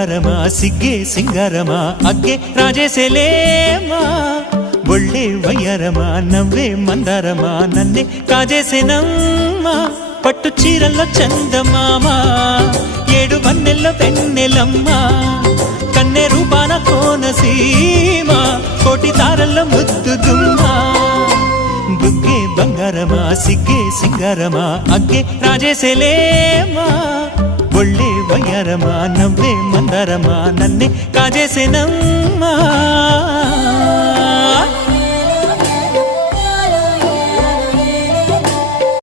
బంగారమా సిగ్గే సింగారమా అగ్గే రాజేసేలేమా ఒళ్ళే వయ్యారమా నవ్వే మందారమా నన్నే కాజేసేనమ్మా పట్టు చీరల్లో చందమామా ఏడు వన్నెల్లో వెన్నెలమ్మా కన్నె రూపాన కోనసీమ కోటి తారల్లో ముద్దుదుమ్మా బుగ్గే బంగారమా సిగ్గే సింగారమా అగ్గే రాజేసేలేమా ఒళ్ళే వయ్యారమా నవ్వే మందారమా నన్నే కాజేసేనమ్మా